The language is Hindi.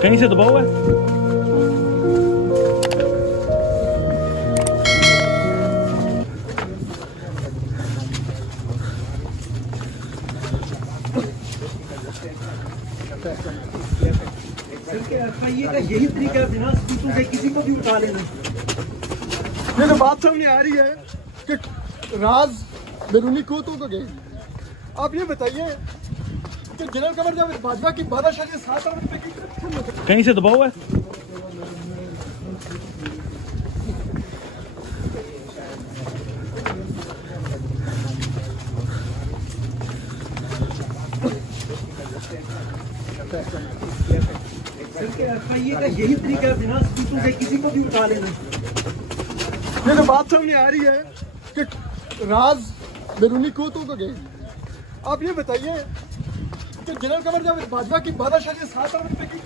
कहीं से दबाव है। यही तरीका है बिना स्पीकों से किसी को भी उठा लेना। ये तो बात सामने आ रही है कि राज बैरूनी कोतों को गए। आप ये बताइए कि जनरल कमर जावेद बाजवा की बादशाह के 7 अरब रुपए की कहीं से दबाव है। यही तरीका है बिना स्पीकों से किसी को भी उठा लेना। ये तो बात सामने आ रही है कि राज बैरूनी कोतों को गए। आप ये बताइए कि जनरल कमर जावेद बाजवा की बादशाह के 7 अरब रुपए की